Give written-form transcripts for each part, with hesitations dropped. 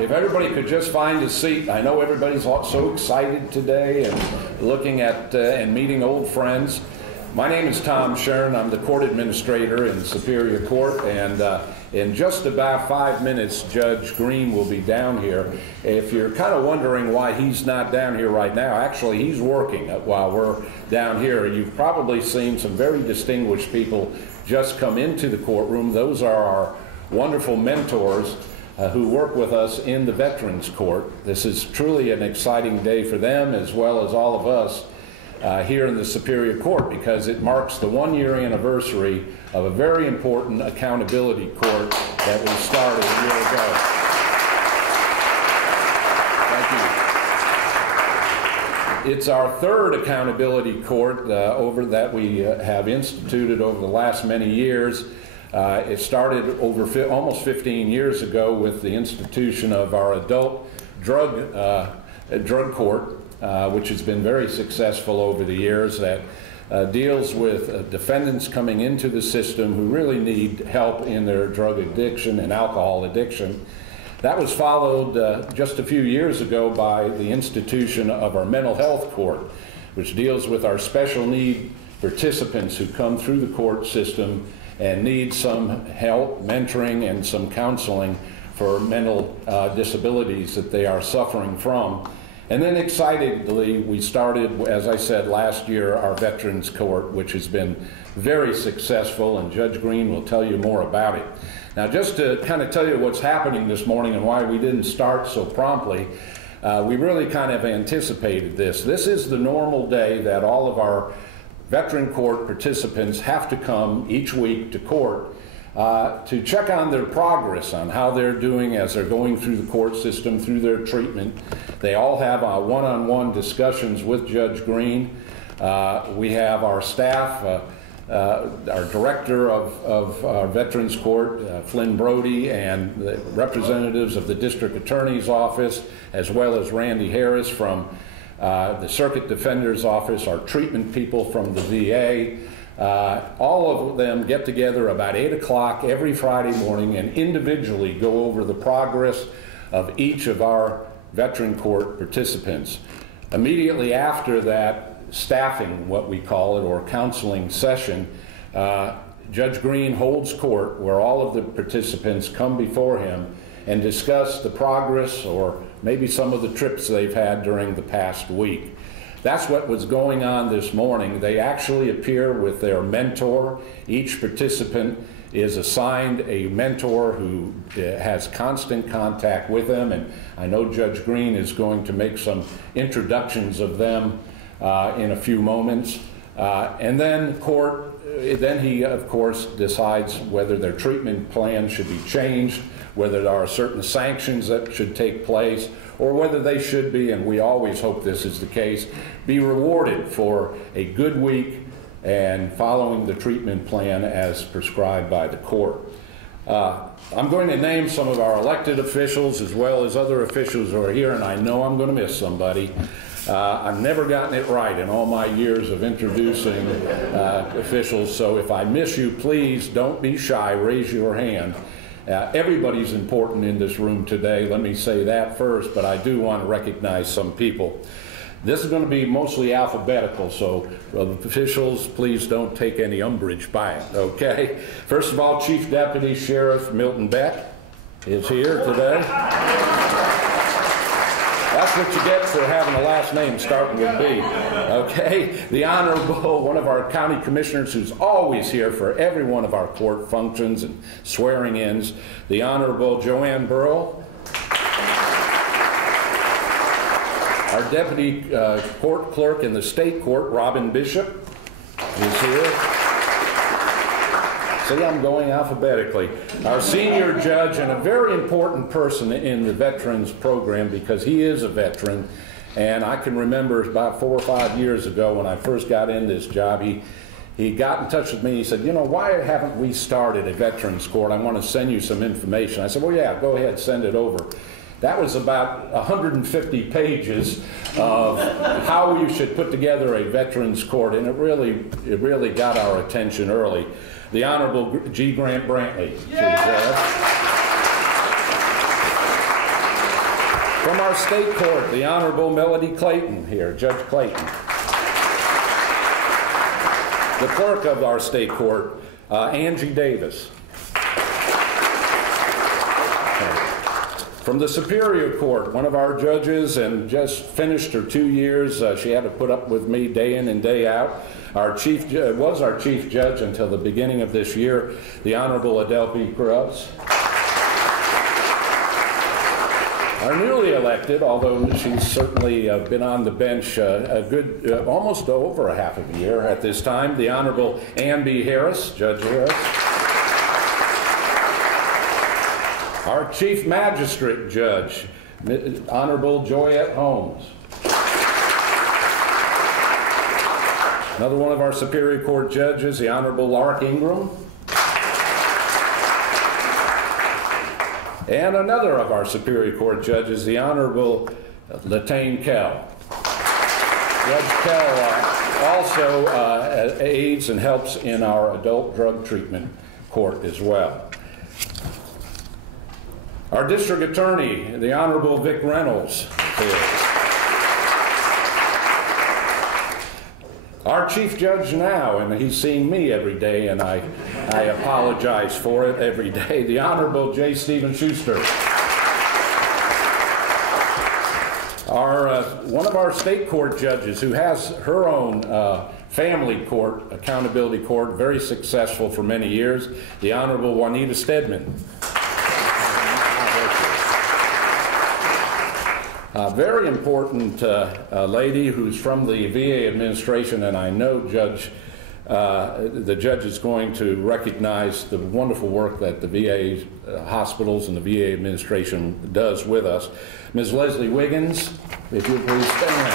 If everybody could just find a seat. I know everybody's so excited today and looking at and meeting old friends. My name is Tom Shern. I'm the court administrator in Superior Court, and in just about 5 minutes, Judge Green will be down here. If you're kind of wondering why he's not down here right now, actually he's working while we're down here. You've probably seen some very distinguished people just come into the courtroom. Those are our wonderful mentors who work with us in the Veterans Court. This is truly an exciting day for them as well as all of us here in the Superior Court, because it marks the 1-year anniversary of a very important accountability court that we started a year ago. Thank you. It's our third accountability court that we have instituted over the last many years. It started over almost 15 years ago with the institution of our adult drug court, which has been very successful over the years, that deals with defendants coming into the system who really need help in their drug addiction and alcohol addiction. That was followed just a few years ago by the institution of our mental health court, which deals with our special need participants who come through the court system and need some help, mentoring, and some counseling for mental disabilities that they are suffering from. And then excitedly, we started, as I said, last year, our Veterans Court, which has been very successful, and Judge Green will tell you more about it. Now, just to kind of tell you what's happening this morning and why we didn't start so promptly, we really kind of anticipated this. This is the normal day that all of our Veteran Court participants have to come each week to court to check on their progress, on how they're doing as they're going through the court system, through their treatment. They all have one-on-one discussions with Judge Green. We have our staff, our director of our Veterans Court, Flynn Brody, and the representatives of the District Attorney's Office, as well as Randy Harris from the Circuit Defender's Office, our treatment people from the VA. All of them get together about 8 o'clock every Friday morning and individually go over the progress of each of our Veteran Court participants. Immediately after that staffing, what we call it, or counseling session, Judge Green holds court where all of the participants come before him and discuss the progress or maybe some of the trips they've had during the past week. That's what was going on this morning. They actually appear with their mentor. Each participant is assigned a mentor who has constant contact with them, and I know Judge Green is going to make some introductions of them in a few moments. And then he, of course, decides whether their treatment plan should be changed, whether there are certain sanctions that should take place, or whether they should be, and we always hope this is the case, be rewarded for a good week and following the treatment plan as prescribed by the court. I'm going to name some of our elected officials as well as other officials who are here, and I know I'm going to miss somebody. I've never gotten it right in all my years of introducing officials, so if I miss you, please don't be shy, raise your hand. Everybody's important in this room today, let me say that first, but I do want to recognize some people. This is going to be mostly alphabetical, so officials, please don't take any umbrage by it, okay? First of all, Chief Deputy Sheriff Milton Beck is here today. That's what you get for having a last name starting with B, okay? The Honorable, one of our county commissioners who's always here for every one of our court functions and swearing-ins, the Honorable Joanne Burrow. Our Deputy Court Clerk in the State Court, Robin Bishop, is here. See, I'm going alphabetically. Our senior judge and a very important person in the veterans program because he is a veteran. And I can remember about 4 or 5 years ago when I first got in this job, he got in touch with me. He said, you know, why haven't we started a veterans court? I want to send you some information. I said, well, yeah, go ahead, send it over. That was about 150 pages of how you should put together a veterans court, and it really got our attention early. The Honorable G. Grant Brantley. Yeah. From our state court, the Honorable Melody Clayton here, Judge Clayton. The clerk of our state court, Angie Davis. From the Superior Court, one of our judges, and just finished her 2 years. She had to put up with me day in and day out. Was our chief judge until the beginning of this year, the Honorable Adelphi Grubbs. Our newly elected, although she's certainly been on the bench a good, almost over a half a year at this time, the Honorable Ann B. Harris, Judge Harris. Our Chief Magistrate Judge, Honorable Joyette Holmes. Another one of our Superior Court judges, the Honorable Lark Ingram. And another of our Superior Court judges, the Honorable Latane Kell. Judge Kell also aids and helps in our adult drug treatment court as well. Our District Attorney, the Honorable Vic Reynolds, here. Our Chief Judge now, and he's seeing me every day, and I apologize for it every day, the Honorable J. Stephen Schuster. One of our state court judges who has her own family court, accountability court, very successful for many years, the Honorable Juanita Stedman. A very important lady who's from the VA administration, and I know the judge is going to recognize the wonderful work that the VA hospitals and the VA administration does with us. Ms. Leslie Wiggins, if you please stand.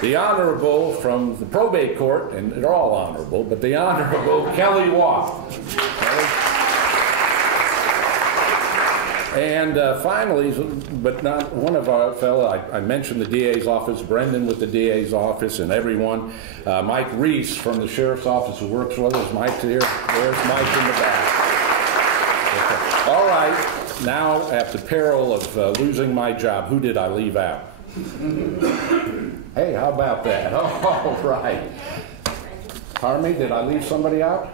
The Honorable from the probate court, and they're all honorable, but the Honorable Kelly Watt. And finally, but not one of our fellow, I mentioned the DA's office, Brendan with the DA's office, and everyone. Mike Reese from the Sheriff's Office who works with us. Mike's here. There's Mike in the back. Okay. All right. Now, at the peril of losing my job, who did I leave out? Hey, how about that? Oh, right. Pardon me, did I leave somebody out?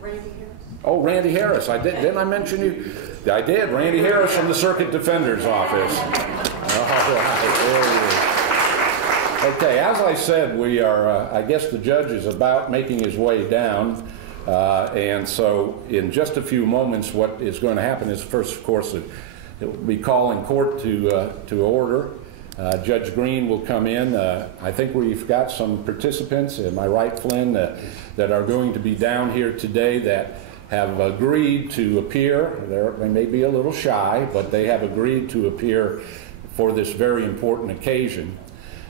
Randy Harris. Oh, Randy Harris. I did. Didn't I mention you? I did. Randy Harris from the Circuit Defender's Office. All right. There he is. Okay, as I said, we are, I guess the judge is about making his way down. And so in just a few moments, what is going to happen is first, of course, it will be calling court to order. Judge Green will come in. I think we've got some participants, am I right, Flynn, that are going to be down here today that have agreed to appear. They may be a little shy, but they have agreed to appear for this very important occasion.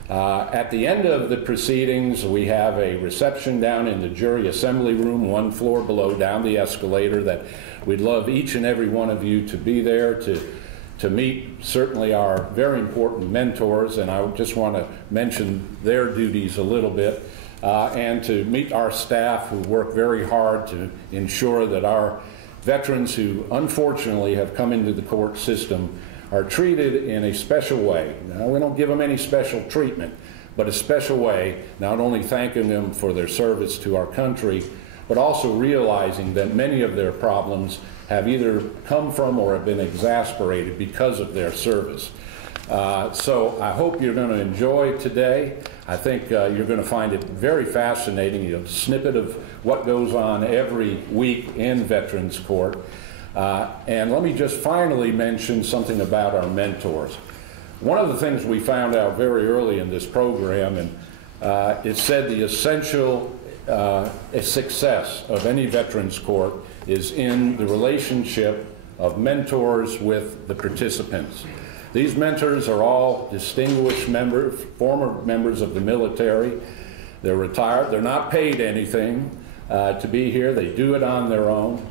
At the end of the proceedings, we have a reception down in the jury assembly room, one floor below, down the escalator, that we'd love each and every one of you to be there to meet certainly our very important mentors, and I just want to mention their duties a little bit. And to meet our staff who work very hard to ensure that our veterans who unfortunately have come into the court system are treated in a special way. Now, we don't give them any special treatment, but a special way, not only thanking them for their service to our country, but also realizing that many of their problems have either come from or have been exacerbated because of their service. So I hope you're going to enjoy today. I think you're going to find it very fascinating, a snippet of what goes on every week in Veterans Court. And let me just finally mention something about our mentors. One of the things we found out very early in this program, and it said the essential success of any Veterans Court is in the relationship of mentors with the participants. These mentors are all distinguished members, former members of the military. They're retired. They're not paid anything to be here. They do it on their own.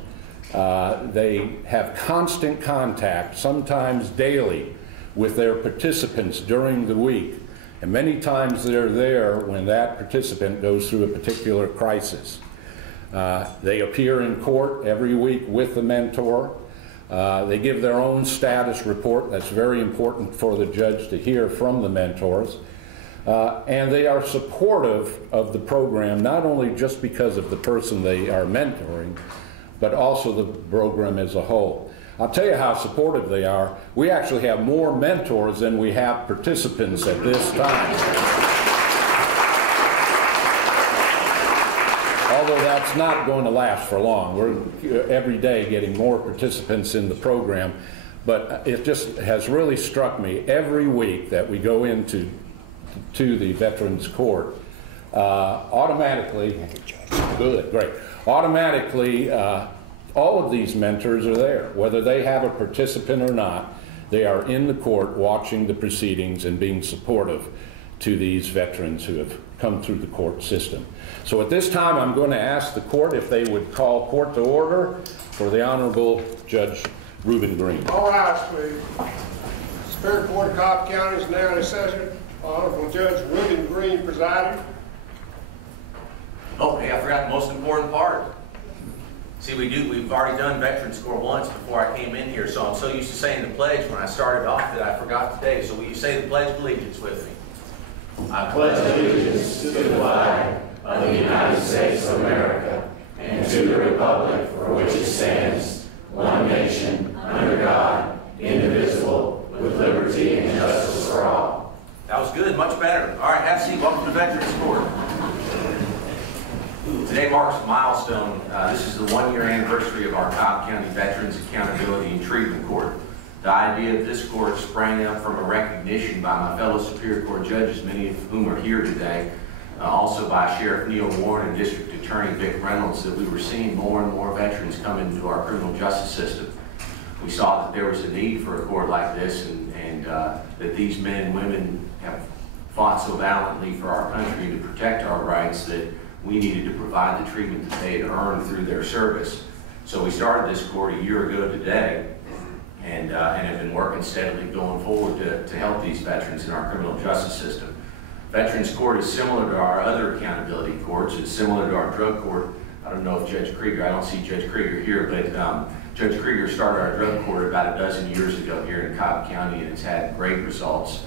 They have constant contact, sometimes daily, with their participants during the week. And many times they're there when that participant goes through a particular crisis. They appear in court every week with the mentor. They give their own status report. That's very important for the judge to hear from the mentors. And they are supportive of the program, not only just because of the person they are mentoring, but also the program as a whole. I'll tell you how supportive they are. We actually have more mentors than we have participants at this time. Although that's not going to last for long. We're every day getting more participants in the program. But it just has really struck me every week that we go into the Veterans Court, automatically, good, great, automatically, all of these mentors are there. Whether they have a participant or not, they are in the court watching the proceedings and being supportive to these veterans who have come through the court system. So at this time, I'm going to ask the court if they would call court to order for the Honorable Judge Reuben Green. All rise, please. Superior Court of Cobb County is now in session. Honorable Judge Reuben Green presiding. Oh, hey, I forgot the most important part. See, we've already done Veterans Court once before I came in here, so I'm so used to saying the pledge when I started off that I forgot today. So will you say the Pledge of Allegiance with me? I pledge allegiance to the flag of the United States of America and to the republic for which it stands, one nation, under God, indivisible, with liberty and justice for all. That was good, much better. All right, have a seat. Welcome to Veterans Court. Today marks a milestone. This is the one-year anniversary of our Cobb County Veterans Accountability and Treatment Court. The idea of this court sprang up from a recognition by my fellow Superior Court judges, many of whom are here today, also by Sheriff Neil Warren and District Attorney Vic Reynolds, that we were seeing more and more veterans come into our criminal justice system. We saw that there was a need for a court like this, and that these men and women have fought so valiantly for our country to protect our rights that we needed to provide the treatment that they had earned through their service. So we started this court a year ago today, and have been working steadily going forward to help these veterans in our criminal justice system. Veterans Court is similar to our other accountability courts. It's similar to our drug court. I don't know if Judge Krieger, I don't see Judge Krieger here, but Judge Krieger started our drug court about a dozen years ago here in Cobb County, and it's had great results.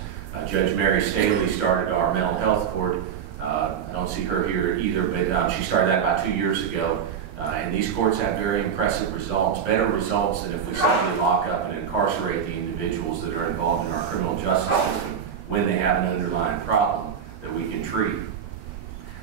Judge Mary Staley started our mental health court. I don't see her here either, but she started that about 2 years ago. And these courts have very impressive results, better results than if we simply lock up and incarcerate the individuals that are involved in our criminal justice system when they have an underlying problem that we can treat.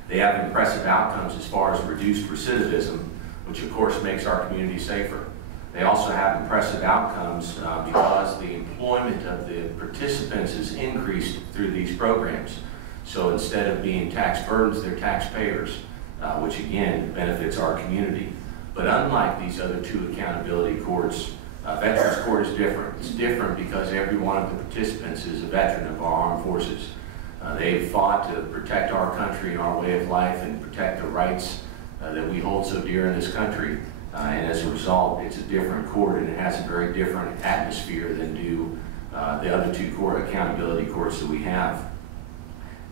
They have impressive outcomes as far as reduced recidivism, which of course makes our community safer. They also have impressive outcomes because the employment of the participants is increased through these programs. So instead of being tax burdens, they're taxpayers. Which again benefits our community. But unlike these other two accountability courts, Veterans Court is different. It's different because every one of the participants is a veteran of our armed forces. They've fought to protect our country and our way of life and protect the rights that we hold so dear in this country. And as a result, it's a different court, and it has a very different atmosphere than do the other two accountability courts that we have.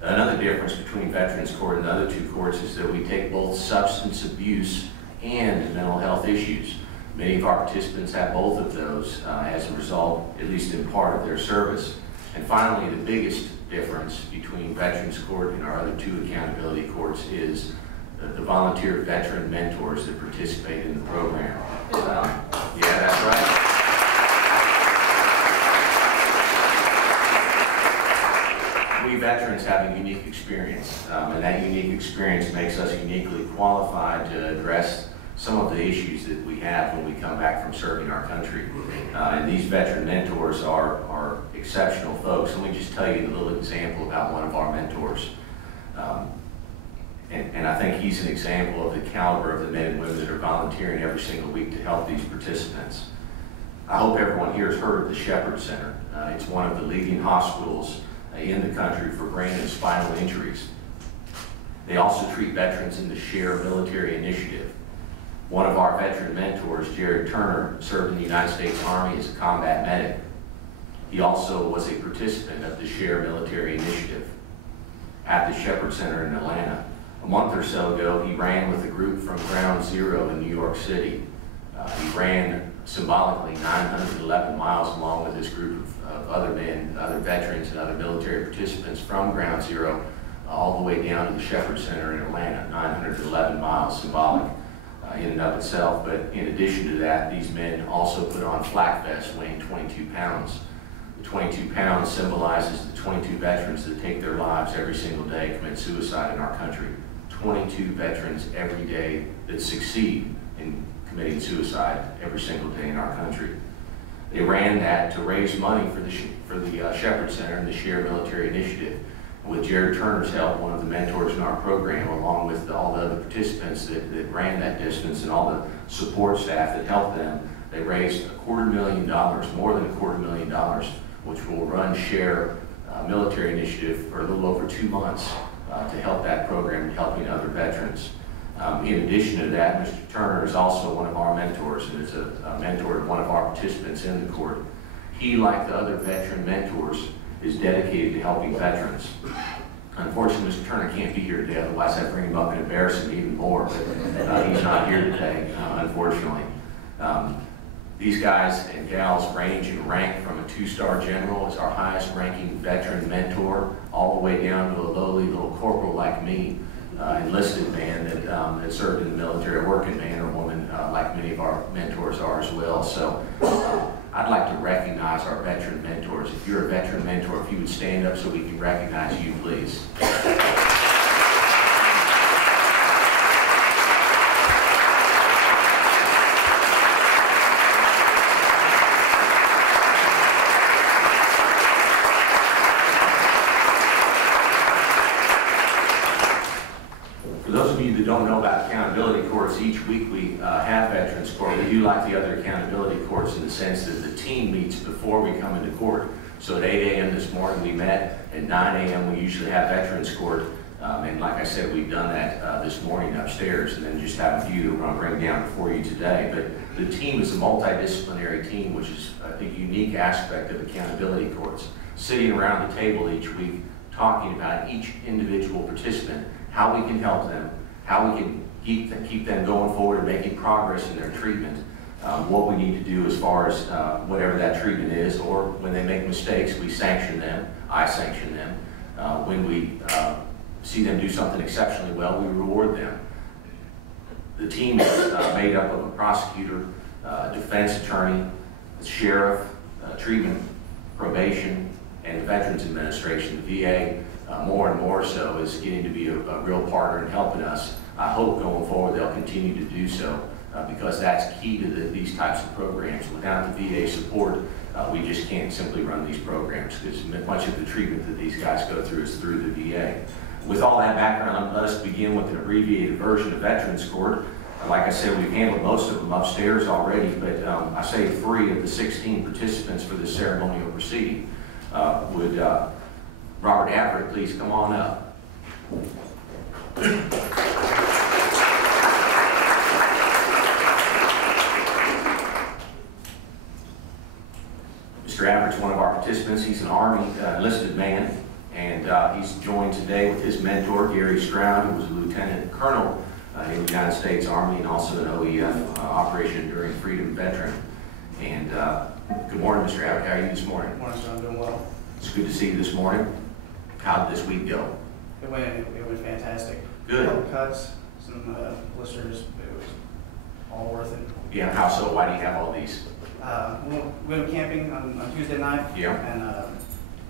Another difference between Veterans Court and the other two courts is that we take both substance abuse and mental health issues. Many of our participants have both of those as a result, at least in part of their service. And finally, the biggest difference between Veterans Court and our other two accountability courts is the volunteer veteran mentors that participate in the program. Yeah, that's right. We veterans have a unique experience, and that unique experience makes us uniquely qualified to address some of the issues that we have when we come back from serving our country. And these veteran mentors are exceptional folks. Let me just tell you a little example about one of our mentors. And I think he's an example of the caliber of the men and women that are volunteering every single week to help these participants. I hope everyone here has heard of the Shepherd Center. It's one of the leading hospitals in the country for brain and spinal injuries. They also treat veterans in the SHARE military initiative. One of our veteran mentors, Jared Turner, served in the United States Army as a combat medic. He also was a participant of the SHARE military initiative at the Shepherd Center in Atlanta. A month or so ago, he ran with a group from Ground Zero in New York City. He ran symbolically 911 miles along with this group of other men, other veterans, and other military participants from Ground Zero all the way down to the Shepherd Center in Atlanta. 911 miles, symbolic in and of itself. But in addition to that, these men also put on flak vests weighing 22 pounds. The 22 pounds symbolizes the 22 veterans that take their lives every single day, commit suicide in our country. 22 veterans every day that succeed in committing suicide every single day in our country. They ran that to raise money for the Shepherd Center and the Share Military Initiative. With Jared Turner's help, one of the mentors in our program, along with all the other participants that ran that distance and all the support staff that helped them, they raised $250,000, more than $250,000, which will run Share Military Initiative for a little over 2 months to help that program and helping other veterans. In addition to that, Mr. Turner is also one of our mentors and is a mentor of one of our participants in the court. He, like the other veteran mentors, is dedicated to helping veterans. Unfortunately, Mr. Turner can't be here today, otherwise I'd bring him up and embarrass him even more, but he's not here today, unfortunately. These guys and gals range in rank from a 2-star general as our highest ranking veteran mentor, all the way down to a lowly little corporal like me, enlisted man that served in the military, a working man or woman like many of our mentors are as well. So I'd like to recognize our veteran mentors. If you're a veteran mentor, if you would stand up so we can recognize you, please. Don't know about accountability courts, each week we have Veterans Court. We do like the other accountability courts in the sense that the team meets before we come into court. So at 8 a.m. this morning we met, at 9 a.m. we usually have Veterans Court, and like I said, we've done that this morning upstairs, and then just have a few that we're going to bring down before you today. But the team is a multidisciplinary team, which is a unique aspect of accountability courts. Sitting around the table each week, talking about each individual participant, how we can help them, how we can keep them going forward and making progress in their treatment, what we need to do as far as whatever that treatment is, or when they make mistakes, we sanction them, I sanction them. When we see them do something exceptionally well, we reward them. The team is made up of a prosecutor, defense attorney, the sheriff, treatment, probation, and the Veterans Administration. The VA, more and more so, is getting to be a real partner in helping us. I hope going forward they'll continue to do so because that's key to these types of programs. Without the VA support, we just can't simply run these programs because much of the treatment that these guys go through is through the VA. With all that background, let us begin with an abbreviated version of Veterans Court. Like I said, we've handled most of them upstairs already, but I saved 3 of the 16 participants for this ceremonial proceeding. Would Robert Everett please come on up? Mr. Everett's one of our participants. He's an Army enlisted man, and he's joined today with his mentor, Gary Stroud, who was a Lieutenant Colonel in the United States Army and also an OEF Operation Enduring Freedom veteran. And good morning, Mr. Everett. How are you this morning? Good morning, sir. I'm doing well. It's good to see you this morning. How did this week go? It went fantastic. Good. A couple cuts, some blisters. It was all worth it. Yeah, how so? Why do you have all these? We went camping on Tuesday night. Yeah. And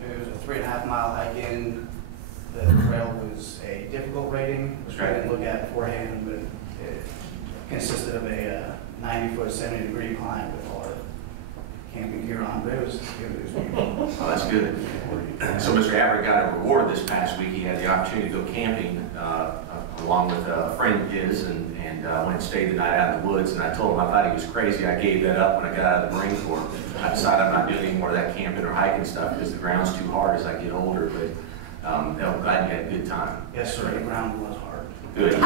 it was a 3.5-mile hike in. The trail was a difficult rating, which I didn't look at beforehand, but it consisted of a 90-foot, 70-degree climb with all the camping gear on. But it was beautiful. Oh, that's good. So Mr. Everett got a reward this past week. He had the opportunity to go camping along with a friend of his and went and stayed the night out in the woods. And I told him I thought he was crazy. I gave that up when I got out of the Marine Corps. I decided I'm not doing any more of that camping or hiking stuff because the ground's too hard as I get older. But I'm glad you had a good time. Yes, sir. The ground was hard. Good.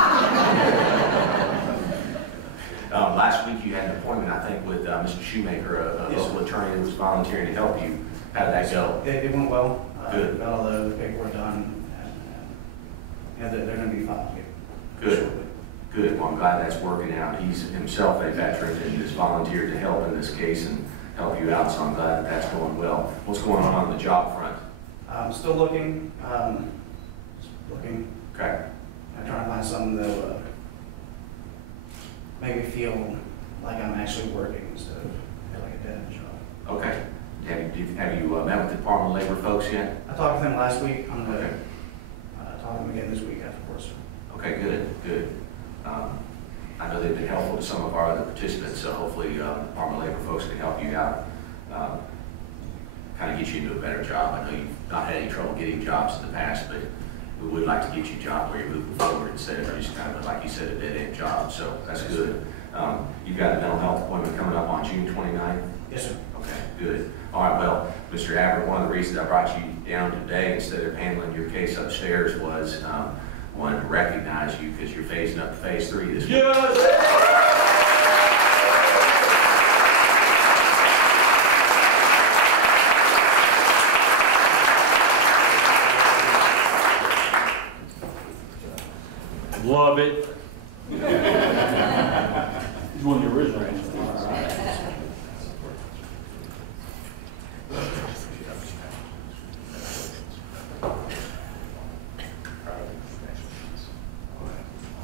Last week you had an appointment, I think, with Mr. Shoemaker, a Yes, local attorney that was volunteering to help you. How did that go? It went well. Good. Got all the paperwork done. And they're going to be fine. Good. Good. Well, I'm glad that's working out. He's himself a veteran and has volunteered to help in this case and help you out, so I'm glad that that's going well. What's going on the job front? I'm still looking. Okay. I'm trying to find something that will make me feel like I'm actually working instead of feel like a dead end job. Okay. Have you met with the Department of Labor folks yet? I talked with them last week. I'm going to Okay. talk to them again this week afterwards. Okay, good, good. I know they've been helpful to some of our other participants, so hopefully the Department of Labor folks can help you out, kind of get you into a better job. I know you've not had any trouble getting jobs in the past, but we would like to get you a job where you're moving forward instead of just kind of, like you said, a dead-end job, so that's good. You've got a mental health appointment coming up on June 29th? Yes, sir. Okay, good. All right, well, Mr. Abbott, one of the reasons I brought you down today instead of handling your case upstairs was wanted to recognize you because you're phasing up to phase 3 this week. Yes! Love it. He's one of the original ones.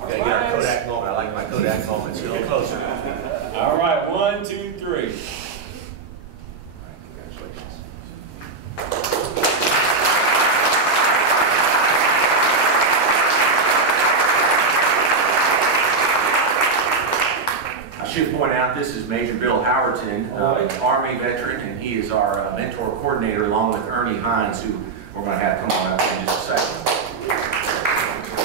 Okay, get a Kodak moment. I like my Kodak moments. A little closer. All right, 1, 2, 3. I should point out this is Major Bill Howerton, Army veteran, and he is our mentor coordinator along with Ernie Hines, who we're going to have come on up in just a second.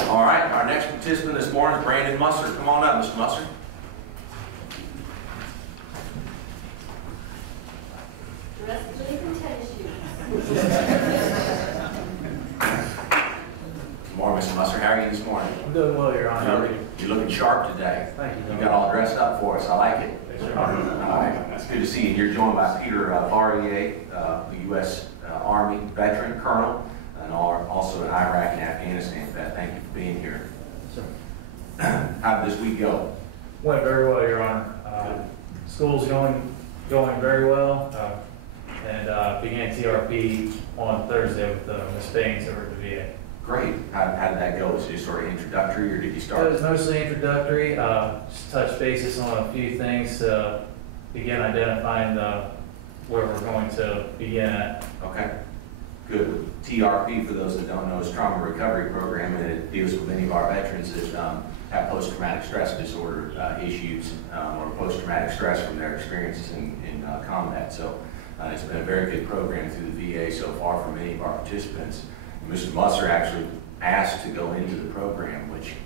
All right, our next participant this morning is Brandon Musser. Come on up, Mr. Musser. Dressed in tennis shoes. Good morning, Mr. Musser. How are you this morning? I'm doing well, Your Honor. You're looking sharp today. Thank you. You got all dressed up for us. I like it. All right, it's good to see you. You're joined by Peter Barrier, the U.S. Army veteran, colonel, and also an Iraq and Afghanistan vet. Thank you for being here. How did this week go? Went very well, Your Honor. School's going very well, and began TRP on Thursday with Ms. Baines over at the VA. Great. How did that go? Was it just sort of introductory, or did you start? It was mostly introductory, just touch bases on a few things to begin identifying where we're going to begin at. Okay. Good. TRP, for those that don't know, is Trauma Recovery Program, and it deals with many of our veterans that have post-traumatic stress disorder issues or post-traumatic stress from their experiences in combat. So it's been a very good program through the VA so far for many of our participants. Mr. Musser actually asked to go into the program, which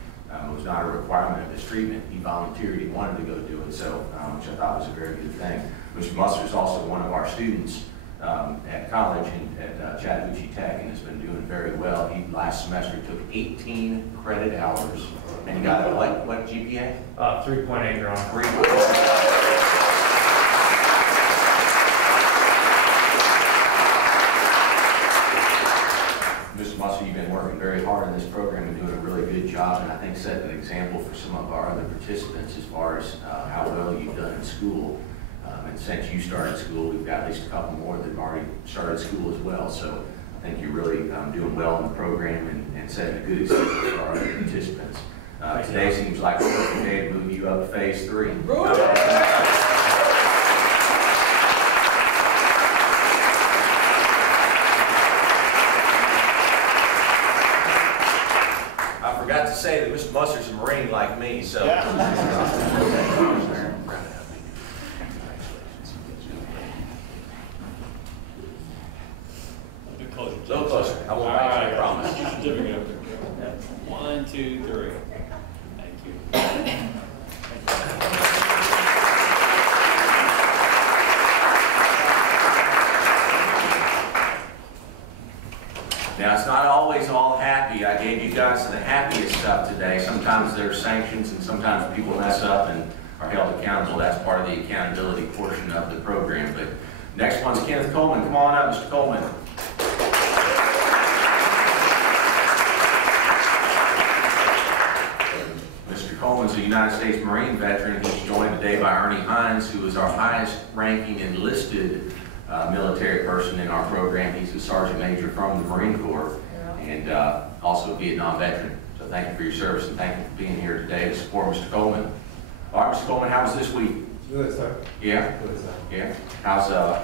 was not a requirement of his treatment. He volunteered, he wanted to go do it, so which I thought was a very good thing. Mr. Musser is also one of our students at college at Chattahoochee Tech and has been doing very well. He last semester took 18 credit hours and he got a what GPA? 3.8, Your Honor. 3.8. Mr. Musser, you've been working very hard in this program and doing a really good job, and I think set an example for some of our other participants as far as how well you've done in school. And since you started school, we've got at least a couple more that have already started school as well. So I think you're really doing well in the program and setting a good example for our other participants. Today seems like a perfect day to move you up to phase 3. I forgot to say that Mr. Musser's a Marine like me, so. A little closer. I won't make you, I promise. Certificate up there. 1, 2, 3. Thank you. Now, it's not always all happy. I gave you guys the happiest stuff today. Sometimes there's sanctions and sometimes people mess up and are held accountable. That's part of the accountability portion of the program. But next one's Kenneth Coleman. Come on up, Mr. Coleman. Mr. Coleman's a United States Marine veteran. He's joined today by Ernie Hines, who is our highest ranking enlisted military person in our program. He's a sergeant major from the Marine Corps and also a Vietnam veteran. So thank you for your service and thank you for being here today to support Mr. Coleman. All right, Mr. Coleman, how was this week? Good, sir. Yeah? Good, sir. Yeah? How's the,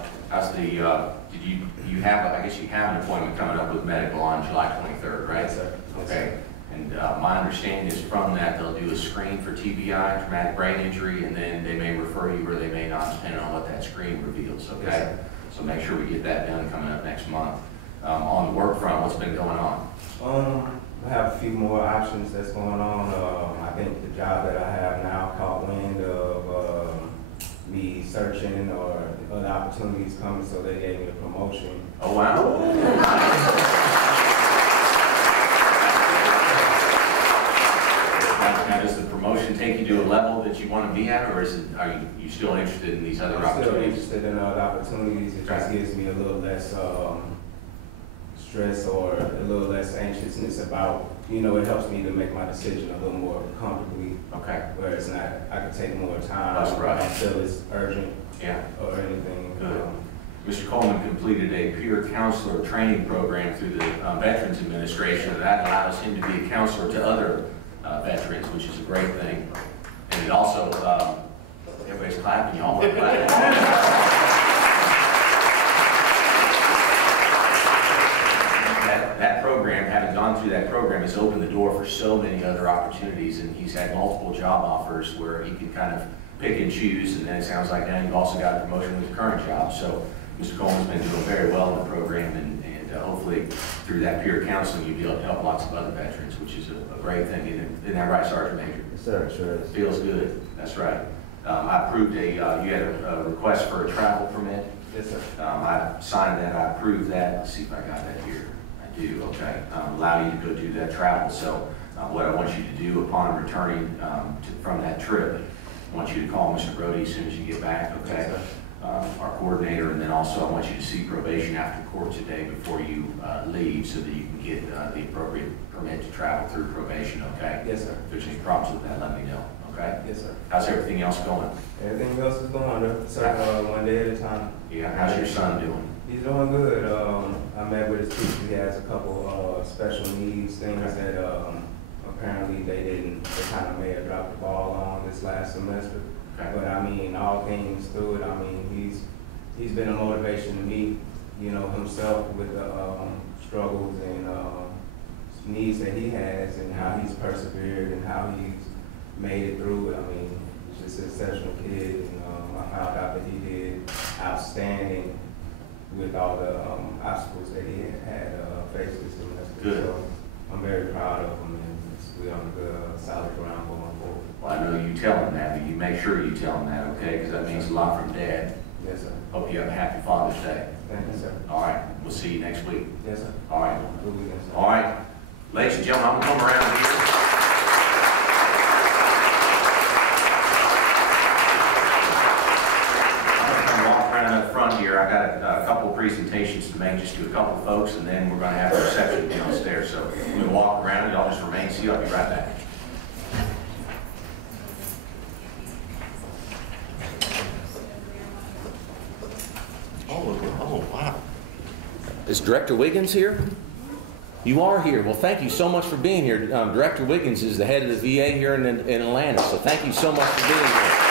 did you have, I guess you have an appointment coming up with medical on July 23rd, right? Yes, sir. Yes, Okay. sir. And my understanding is from that, they'll do a screen for TBI, traumatic brain injury, and then they may refer you or they may not, depending on what that screen reveals, okay? Yes, sir. So make sure we get that done coming up next month. On the work front, what's been going on? I have a few more options that's going on. I think the job that I have now caught wind of me searching or other opportunities coming, so they gave me the promotion. Oh, wow. Now, does the promotion take you to a level that you want to be at, or are you still interested in these other I'm still opportunities? interested in other opportunities. It just gives me a little less stress or a little less anxiousness about, you know, it helps me to make my decision a little more comfortably. Okay. Where it's not, I can take more time. That's right. Until it's urgent. Yeah. Or anything. Good. Mr. Coleman completed a peer counselor training program through the Veterans Administration, and that allows him to be a counselor to other veterans, which is a great thing. And it also, everybody's clapping, y'all want to clap. That program, having gone through that program, has opened the door for so many other opportunities, and he's had multiple job offers where he can kind of pick and choose, and then it sounds like now you've also got a promotion with the current job. So Mr. Coleman's been doing very well in the program, and hopefully through that peer counseling you'll be able to help lots of other veterans, which is a great thing. Isn't that right, Sergeant Major? Yes, sir, sure is. Feels good. That's right. I approved you had a request for a travel permit. Yes, sir. I signed that. I approved that. Let's see if I got that here. I do. Okay. Allow you to go do that travel. So what I want you to do upon returning from that trip, I want you to call Mr. Brody as soon as you get back. Okay. Yes, sir. Our coordinator, and then also I want you to see probation after court today before you leave, so that you can get the appropriate permit to travel through probation. Okay. Yes, sir. If there's any problems with that, let me know. Okay. Yes, sir. How's everything else going? Everything else is going, sir, one day at a time. Yeah. How's your son doing? He's doing good. I met with his teacher. He has a couple special needs things that apparently they kind of may have dropped the ball on this last semester. Okay. But I mean, all things through it, I mean, he's been a motivation to me, you know, himself with the struggles and needs that he has and how he's persevered and how he's made it through it. I mean, he's just an exceptional kid, and I found out that he did outstanding with all the obstacles that he had faced this semester. Good. So I'm very proud of him, and we're on a good, solid ground going forward. Well, I know you tell him that, but you make sure you tell him that, okay? Because that means a lot from Dad. Yes, sir. Hope you have a happy Father's Day. Thank you, sir. All right. We'll see you next week. Yes, sir. All right. Good weekend, sir. All right. Ladies and gentlemen, I'm going to come around here. I got a couple of presentations to make just to a couple of folks, and then we're going to have a reception downstairs. So I'm going to walk around and y'all just remain seated. I'll be right back. Oh, wow. Is Director Wiggins here? You are here. Well, thank you so much for being here. Director Wiggins is the head of the VA here in Atlanta, so thank you so much for being here.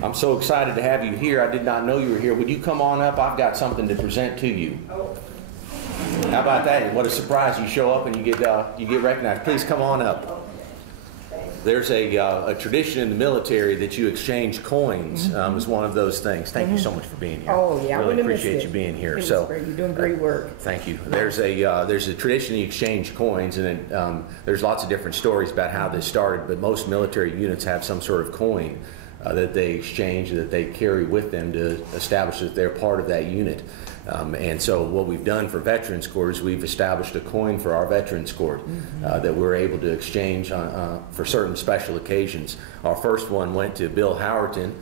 I'm so excited to have you here. I did not know you were here. Would you come on up? I've got something to present to you. How about that? What a surprise. You show up and you get recognized. Please come on up. There's a tradition in the military that you exchange coins. Is one of those things. Thank you so much for being here. Oh, yeah. Really appreciate you being here. So great. You're doing great work. Thank you. There's a tradition you exchange coins, and there's lots of different stories about how this started, but most military units have some sort of coin that they exchange, that they carry with them to establish that they're part of that unit. And so what we've done for Veterans Court is we've established a coin for our Veterans Court that we're able to exchange for certain special occasions. Our first one went to Bill Howerton.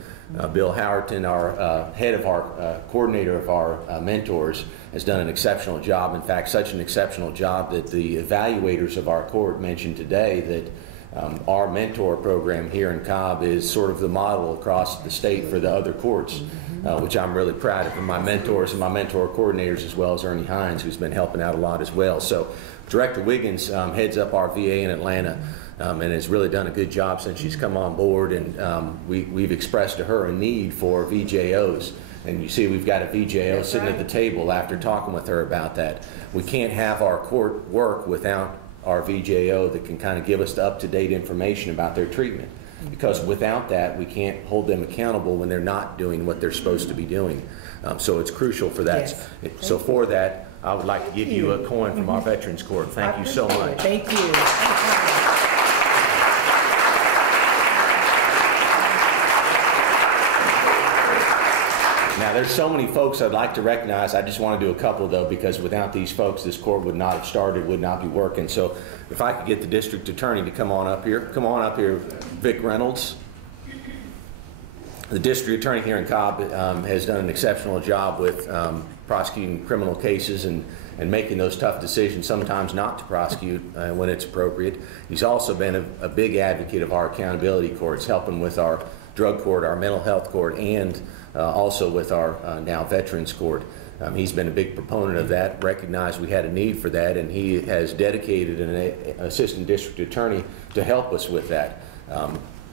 Bill Howerton, our head of our coordinator of our mentors, has done an exceptional job. In fact, such an exceptional job that the evaluators of our court mentioned today that our mentor program here in Cobb is sort of the model across the state for the other courts, which I'm really proud of. And my mentors and my mentor coordinators, as well as Ernie Hines, who's been helping out a lot as well. So Director Wiggins heads up our VA in Atlanta and has really done a good job since she's come on board. And we've expressed to her a need for VJOs. And you see we've got a VJO sitting at the table after talking with her about that. We can't have our court work without our VJO that can kind of give us the up-to-date information about their treatment. Because without that, we can't hold them accountable when they're not doing what they're supposed to be doing. So it's crucial for that. Yes. So for that, I would like to give you a coin from our Veterans Court. Thank you so much. Thank you. Now, there's so many folks I'd like to recognize. I just want to do a couple, though, because without these folks, this court would not have started, would not be working. So if I could get the district attorney to come on up here. Come on up here, Vic Reynolds. The district attorney here in Cobb has done an exceptional job with prosecuting criminal cases and making those tough decisions, sometimes not to prosecute when it's appropriate. He's also been a big advocate of our accountability courts, helping with our drug court, our mental health court, and also with our now Veterans Court. He's been a big proponent of that, recognized we had a need for that, and he has dedicated an assistant district attorney to help us with that.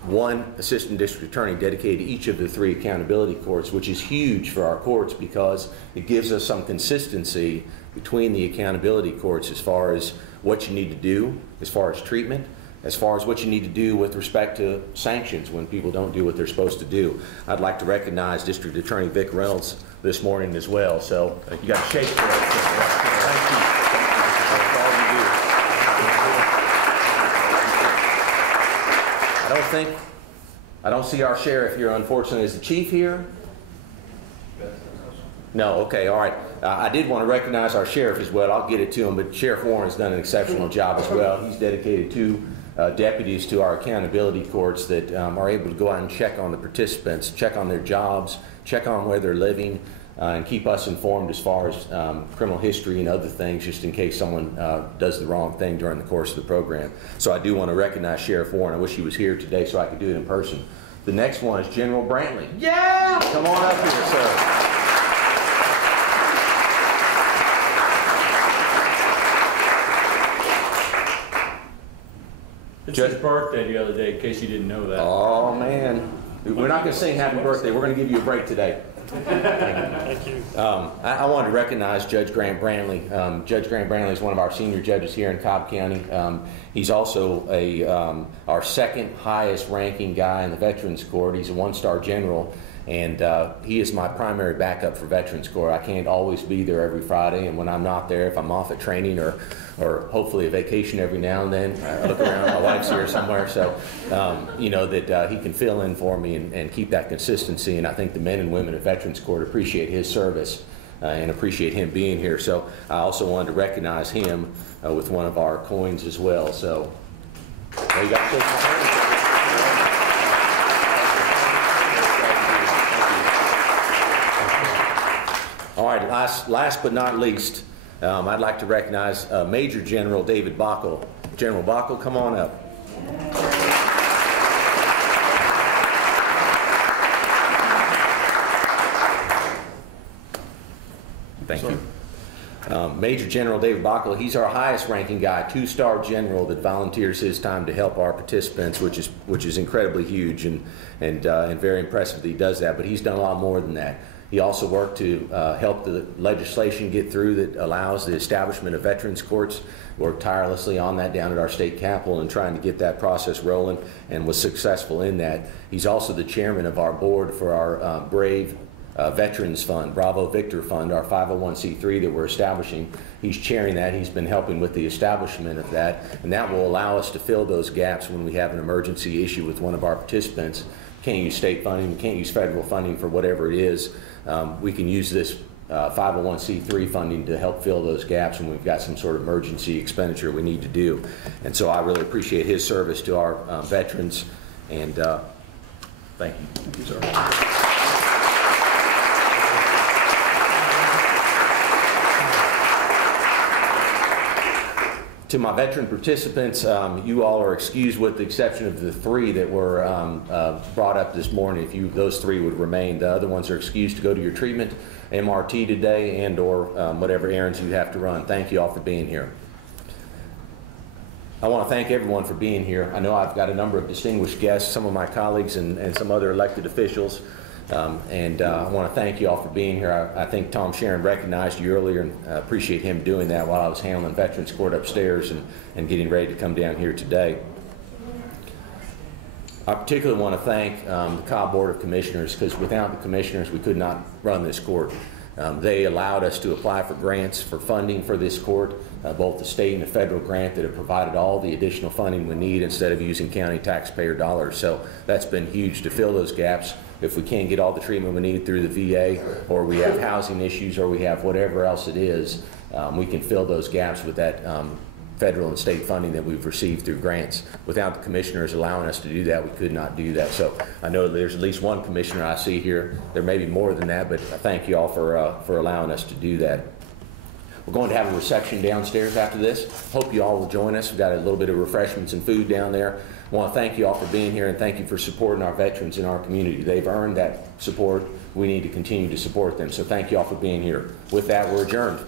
One assistant district attorney dedicated to each of the 3 accountability courts, which is huge for our courts because it gives us some consistency between the accountability courts as far as what you need to do, as far as treatment, as far as what you need to do with respect to sanctions when people don't do what they're supposed to do. I'd like to recognize District Attorney Vic Reynolds this morning as well. So you got to shake for us. Thank you. That's all you do. I don't see our sheriff here, unfortunately. Is the chief here? No, okay, all right. I did want to recognize our sheriff as well. I'll get it to him, but Sheriff Warren has done an exceptional job as well. He's dedicated 2 deputies to our accountability courts that are able to go out and check on the participants, check on their jobs, check on where they're living, and keep us informed as far as criminal history and other things, just in case someone does the wrong thing during the course of the program. So I do want to recognize Sheriff Warren. I wish he was here today so I could do it in person. The next one is General Brantley. Yeah! Come on up here, sir. It's his birthday the other day, in case you didn't know that. Oh, man. We're not going to sing happy birthday. We're going to give you a break today. Thank you. I wanted to recognize Judge Grant Brantley. Judge Grant Brantley is one of our senior judges here in Cobb County. He's also our 2nd highest ranking guy in the Veterans Court. He's a 1-star general, and he is my primary backup for Veterans Court. I can't always be there every Friday, and when I'm not there, if I'm off at training or hopefully a vacation every now and then, I look around, my wife's here somewhere, so you know that he can fill in for me and keep that consistency. And I think the men and women at Veterans Court appreciate his service and appreciate him being here. So I also wanted to recognize him with one of our coins as well. So well, you got to shake my hand. All right, last but not least, I'd like to recognize Major General David Bockel. General Bockel, come on up. Thank you. Major General David Bockel, he's our highest ranking guy, 2-star general that volunteers his time to help our participants, which is incredibly huge and very impressive that he does that, but he's done a lot more than that. He also worked to help the legislation get through that allows the establishment of veterans courts. Worked tirelessly on that down at our state capitol and trying to get that process rolling, and was successful in that. He's also the chairman of our board for our brave Veterans Fund, Bravo Victor Fund, our 501c3 that we're establishing. He's chairing that. He's been helping with the establishment of that, and that will allow us to fill those gaps when we have an emergency issue with one of our participants. Can't use state funding, we can't use federal funding for whatever it is. We can use this 501c3 funding to help fill those gaps when we've got some sort of emergency expenditure we need to do. And so I really appreciate his service to our veterans, and thank you. Thank you, sir. To my veteran participants, you all are excused with the exception of the 3 that were brought up this morning. If those 3 would remain, the other ones are excused to go to your treatment, MRT today, and or whatever errands you have to run. Thank you all for being here. I want to thank everyone for being here. I know I've got a number of distinguished guests, some of my colleagues and some other elected officials. I want to thank you all for being here. I think Tom Sharon recognized you earlier, and I appreciate him doing that while I was handling Veterans Court upstairs and getting ready to come down here today. I particularly want to thank the Cobb Board of Commissioners, because without the commissioners we could not run this court. They allowed us to apply for grants for funding for this court, both the state and the federal grant that have provided all the additional funding we need instead of using county taxpayer dollars. So that's been huge to fill those gaps. If we can't get all the treatment we need through the VA, or we have housing issues, or we have whatever else it is, we can fill those gaps with that federal and state funding that we've received through grants. Without the commissioners allowing us to do that, we could not do that. So I know there's at least one commissioner I see here. There may be more than that, but I thank you all for allowing us to do that. We're going to have a reception downstairs after this. Hope you all will join us. We've got a little bit of refreshments and food down there. I want to thank you all for being here, and thank you for supporting our veterans in our community. They've earned that support. We need to continue to support them. So thank you all for being here. With that, we're adjourned.